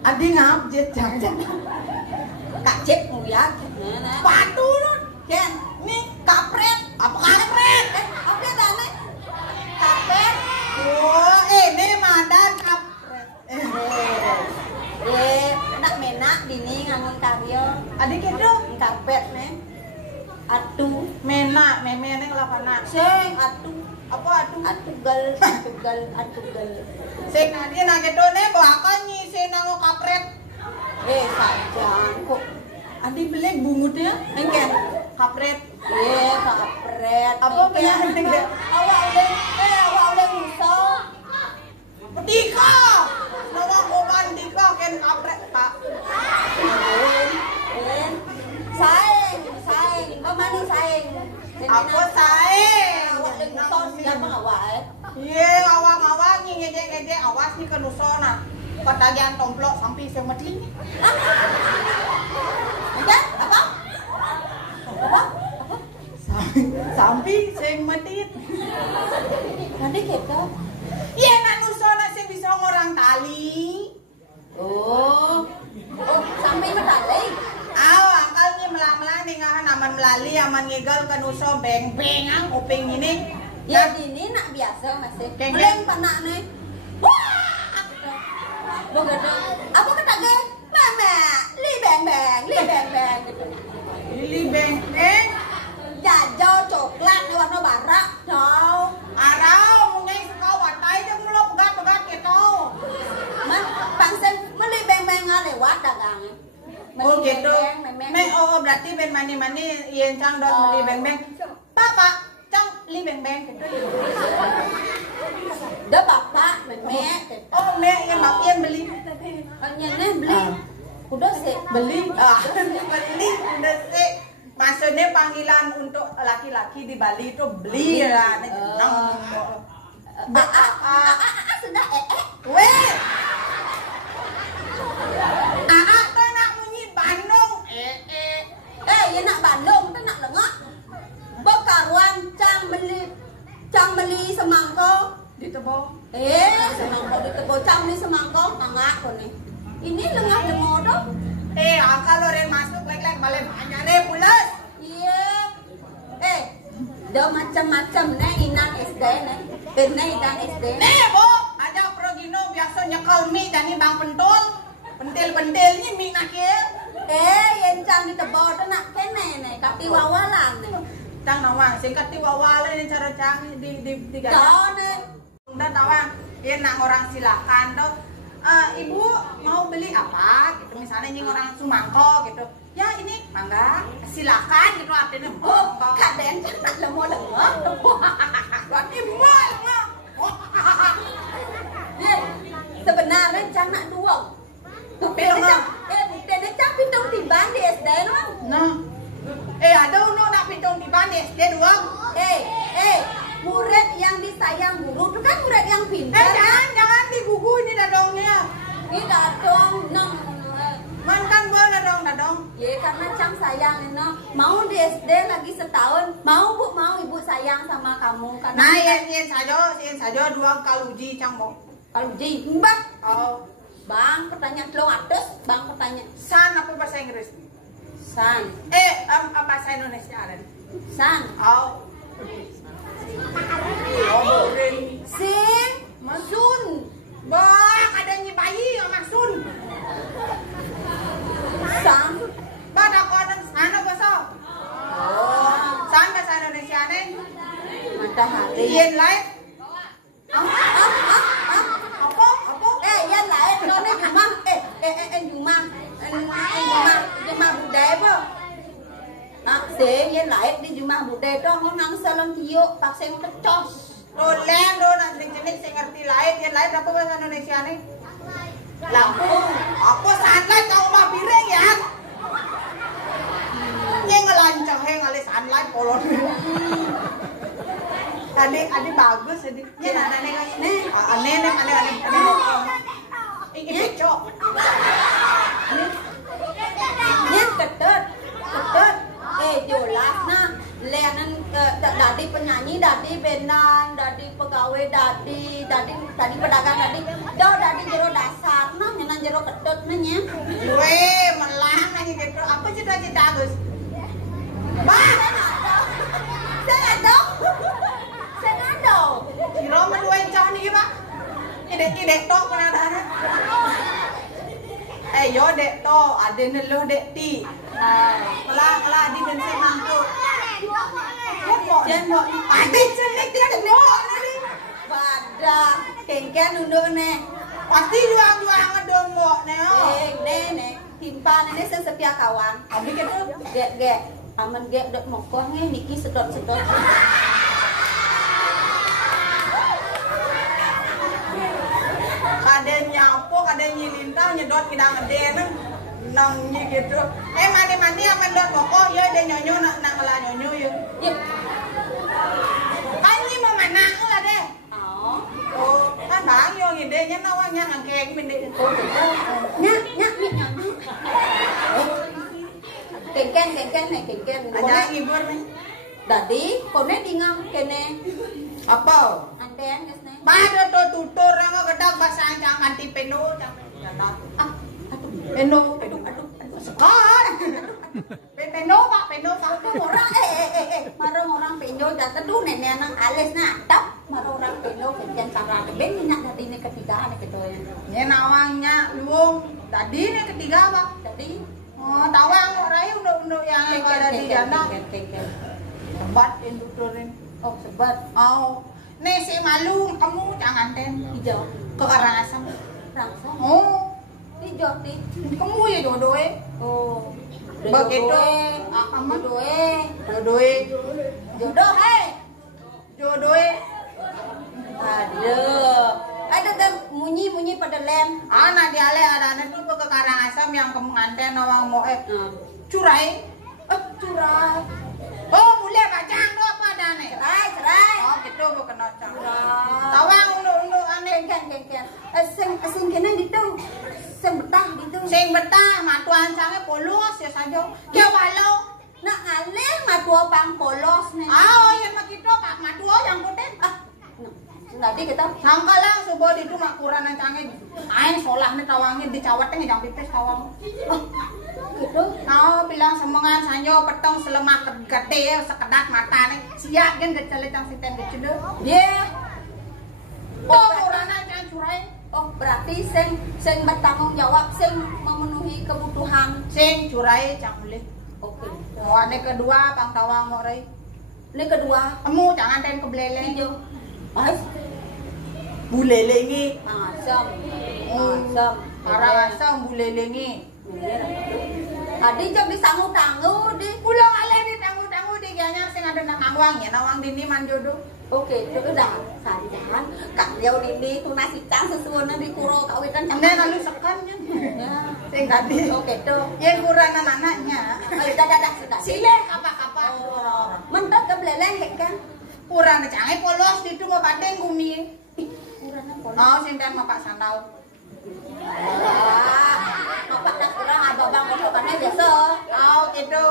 Adi ngabjet jangan. Kak Cep nguyat. Patu lu. Ken, Nih kapret. Apa kapret? apa dane? Kapet. Oh, ini madan kapret. Nak menak dini ngangun karyo. Adik itu Kapet ne. Atu, mena, meme neng lapana. sing atu, Apa aduh? atugal. Sing nadi nak gitu nih, bakal nyisi nango kapret. Sajan kok. Adik beli bungutnya, engken kapret. Kapret. Apa benar nih? Awak oleh musa. Tika, nama koman tika ken kapret pak. Saing, pemani saing. Apa saing? Awak oleh musa siapa awak? Iya, awang-awang ngejek-ngejek awas nih ke nusona. Ketagihan tomplok sampai semeding. Enggak? Apa? Sampai semedit. Nanti kita. Iya, nak nusona sing bisa ngorang tali. Oh, sampai medali. Awang kalnya melang-melang nih ngahan aman melali, aman ngegal ke nuso beng-bengang kuping ini. Ya dini nak biasa masih. Keng-keng. Belum panak nih. Wah! Begitu. Apa kata ge? Mama, li beng gitu. Lili beng-beng. Jajau coklat ni warna barak. Jauh. Arau mungkin suka watai dia mulu pegat-pegat gitu. Man, pangsen meli beng-beng lewat dagang. Oh gitu. Memang. Oh berarti ben mani-mani yen cang dot beli beng-beng. Papa, cang li beng-beng gitu. Dah bapak, memek. Oh, mek yang bapian beli. Nyene beli. Udah sih. Beli. Beli udah sih. Maksudnya panggilan untuk laki-laki di Bali itu beli lah. Sudah Weh. Tuh nak bunyi Bandung. ya nak Bandung tu nak lengak. Bekaruan cang beli semangko Di tebo. semangko di tebo cang beli semangko mangak ko ni. Ini lengak demo dong. Kalau ren masuk lek-lek balik banyak deh pulas. Iya. Dah macam-macam nih inan SD nih. Ini inan SD. Nih, Bo, ada progino biasa nyekal mie dan ini bang pentol. Pentil-pentilnya mie nak ya. Yang cang di tebo tu nak kene nih, kati wawalan nih. Cang nawang, singkat di wawala ini cara cang di gadah. Dah nih. Udah nawang, ya nak orang silakan tuh. Ibu mau beli apa? Gitu misalnya nying orang Sumangko gitu. Ya ini mangga, silakan gitu artinya. Oh, kadang cang nak lemah-lemah. Berarti mal. Sebenarnya cang nak dua. Buktinya cang pintung tiban di SD no. Nah. Ada uno nak pitung di bandis dia doang. Murid yang disayang guru itu kan murid yang pintar. Jangan di gugu ini dadongnya. Ini dadong, Man kan gua dadong. Ya karena cang sayang no. Mau di SD lagi setahun. Mau bu, mau ibu sayang sama kamu karena. Nah, yen saja dua kaluji cang mau. Kalau di mbak, Oh, bang pertanyaan telung atas, bang pertanyaan san apa bahasa Inggris? san, Bahasa Indonesia ada. san, Oh. sin, masun, Bang, ada nyi bayi sama sun. san. Bada kodan sana bahasa. San bahasa Indonesia nih. Matahari. Yen lain. Apa? Yan lain, no nih Jumah budaya po. Yan lain di Jumah budaya to, nang salon tiyo, pakseng kecos. Dolen do nak jenis saya ngerti lain, yang lain apa bahasa Indonesia nih? Lampung. Apa sunlight kau mah piring ya? Yang ngelancang ngalis sunlight kolon. Adik bagus adik. Ya ada nih aneh. Ini becok. Yan ketet. Jelas nah. Lenan dadi penyanyi, dadi benan, dadi pegawai, dadi pedagang, dadi jero dasar nah nyenan jero ketut nanya. Weh, melah nanya gitu. Apa cita-cita Agus? Bah, Saya ngadong. Saya ngadong. kira dua cah nih Pak. Idek tok mana ada. Yo dek to, ada nelo dek ti. Kelah di bensin mampu. Jangan mau ada jelek dia kena ni. Badak, kengken unduk ne. Pasti juang ngedong mo ne. Ne, timpan ini sesepia kawan. Abi kita Gek, aman gek dok mokoh nge niki sedot. kadang nyapo, kadang nyilintah, nyedot kidang gede nang nyi gitu. Mandi aman dot pokok ya dia nyonyo nak ngelah nyonyo ya. Yuk. Kan ni mau mana lah deh. Oh, Kan bang yo gede nya nawanya ngangkeng bende. nyak. Kengken nih, kengken. Ada ngibur nih. Dadi, kone dingang kene. Apa? Anten guys nih. Bado to tutur yang gedak basang cang kanti peno cang. Peno. Sekar. Peno pak. Orang marang orang penyo jatuh tuh nenek nang alis na tap marang orang penyo kengken cara ben nyak dadi ne ketiga ne ketoya. Nya nawangnya luung. Tadi nih ketiga pak. Dadi Tawang rai unduk yang ada di jana. Kengken. Sebat tuturin. Oh, sebat. Oh. Nih si malu kamu jangan ten Hijau. ke arah asam. Rangsa. Oh. Hijau ti. Kamu ya jodoh Oh. Begitu. Aman Jodoh Jodoh. Aduh. Ada kan munyi pada lem. Anak diale ada anak itu ke Karangasem yang kamu nganten awang mau curai. Curah. Oh mulai bacang tuh apa ada nih? Cerai. Oh gitu bukan nocang. Tawang unduk aneh. Kengken. Sing kene gitu. Sing betah gitu. Sing betah matuan sange polos ya saja. Dia walau. Nak alih matua pang polos nih. Oh yang begitu pak matua yang putih. Nanti kita Sangka lang subuh itu makuran yang canggih. Aing solah nih tawangnya dicawatnya jam pipis tawang. gitu. Kau bilang semangat sanyo petong selemak gede sekedak mata nih. Siap kan gecelit yang sinten gede. Dia. Oh murana jangan curai. Oh berarti sing bertanggung jawab sing memenuhi kebutuhan. Sing curai jangan boleh. Oke. Oh ane kedua pang tawang mau rai. Ini kedua. Kamu jangan ten kebelele. Hijau. Mas. Bulelengi. Asam. Karangasem bulelengi. Tadi jam disanggu-tanggu di. Pulang aleh di tanggu di ganya sing ada nang awang ya nawang dini manjodo. Oke, itu udah sanjan. Kak Liau dini tuna sicang sesuatu di kuro kawitan. Ane lalu sekannya. Ya. Sing tadi. Oke tuh. Yang kurang anaknya. Sudah. Sile apa-apa. Mentok ke beleleh kan. Kurang canggih polos itu mau badeng gumi. Kurang apa? Oh, sinten mapak sandal. Mapak tak kurang abang kotokannya biasa. Oh, gitu.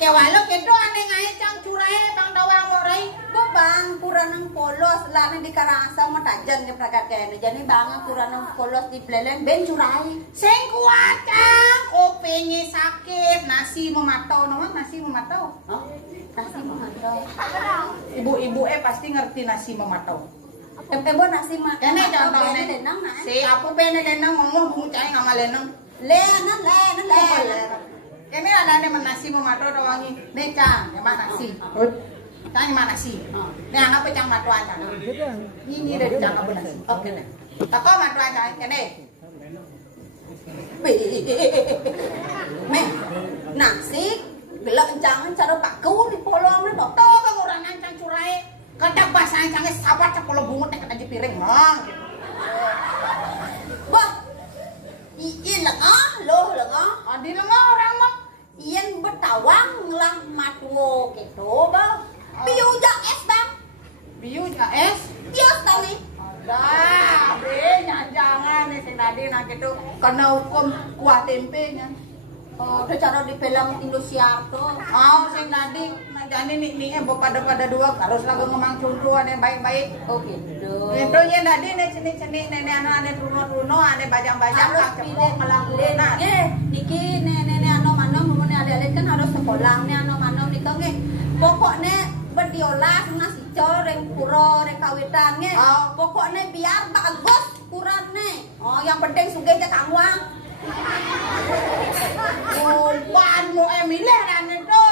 Kewalo gitu ane ngai cang curai bang dawang morai. Bang kurang nang polos lah di Karangasem matajan ke prakat kene. Jadi bang kurang nang polos di beleleh ben curai. Sing kuat cang, kupinge sakit, nasi mematau, nawang nasi mematau. Oh, nasi mematau. Ibu-ibu pasti ngerti nasi mematau. Tempe nasi mah. Kene contohnya. Lenang nah. Si apu bene lenang ngomong bung cai ngama lenang. Lenang. Kene ada nasi mematau doangi. Ne cang, yang mana nasi? Cang yang mana nasi? Ne anggap cang matuan cang. Ini dari cang apa nasi? Oke ne. Tako matuan cang kene. Meh, nasi gelak jangan cara paku di polong ni dok. To pengurangan cang curai. Kadang basah cangnya sabar cepolo bungut nek aja piring mang. Bah, iin lengah, loh lengah. Adi lengah orang mah. Ian betawang lah matuo gitu bang. Biu jak es bang. Biu ja es. Bios tadi. Dah, jangan nih sing tadi nak gitu kena hukum kuah tempe nya. Oh, itu cara di film Indosiar tuh. Oh, sing tadi nah jane nih pada dua harus lagu ngomong contohan yang baik-baik. Oh gitu. Itu nya tadi nih cenik-cenik nenek anu ane runo-runo ane bajang-bajang kak cepok melangkunan. Niki nenek anu mano mun adik-adik kan harus sekolah nih anu mano nika nggih. Pokoknya berdiolah sama sico reng pura reng kawitan nggih. Pokoknya biar bagus ukurannya. Oh, yang penting sugih ke Kang Wang. Oh, ban mo milih ane to.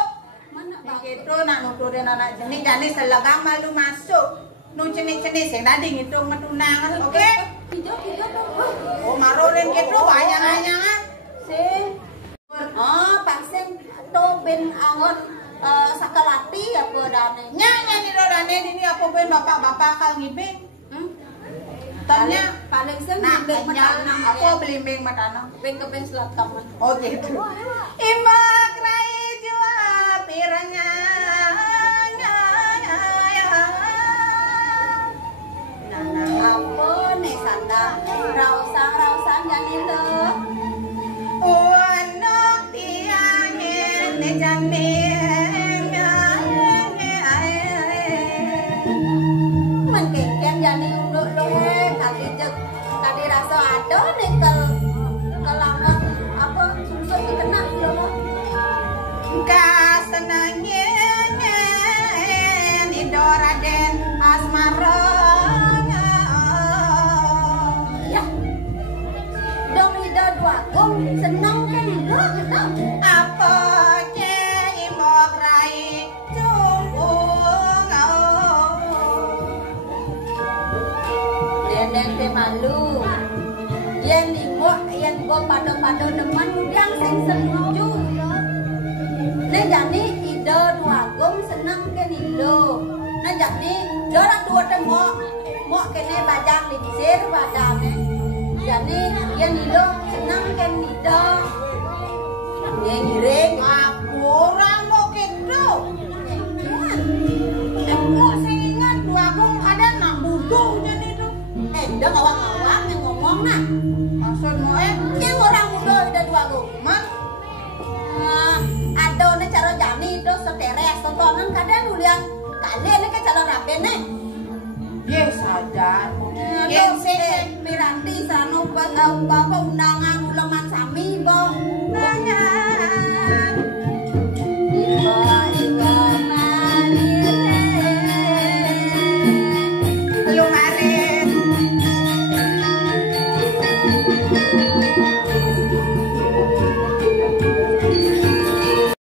Mana Begitu nak nuturin anak jenis jadi selagam malu masuk. Nu cenik-cenik sing tadi ngitung metunangan, oke? Video dong. Oh, marorin gitu banyak-banyak. Sing. Oh, pasien to ben angon sakalati apa dane. Nya di rodane ini apa ben bapak-bapak kang ngibing. Tanya paling sing nah, belimbing matanang apa belimbing matanang? Ben ke ben selat kaman. Oh gitu. Imbak rai jua piranga. Apa nih sanda? Rausang jadi lo. Anak tiangin ne jane. Menkeken jadi unduk lo tadi rasa ada nih kelangan apa susut kena lo. Kasenangin idoraden asmara. Senang kan lo gitu. Apa ke imbok rai cumpung Dendeng teh malu. Yen imbok yen go pado-pado demen udang sing setuju. Nek jani ide duagung senang kan lo. Nek jani dorang dua temok mok kene bajang linsir badane. Jani yen ilo senang kan ide. Ngiring aku orang mau gitu. Aku sing ingat duagung kadang nak butuh jadi tuh. Dah awang-awang yang ngomong nah. Maksudmu Yang orang muda udah duagung. man Ada nih cara jani itu seteres tontonan kadang ulian kalian nih ke calon rabe nih. yes saja. Yang Piranti sarana apa undangan uleman sami bong.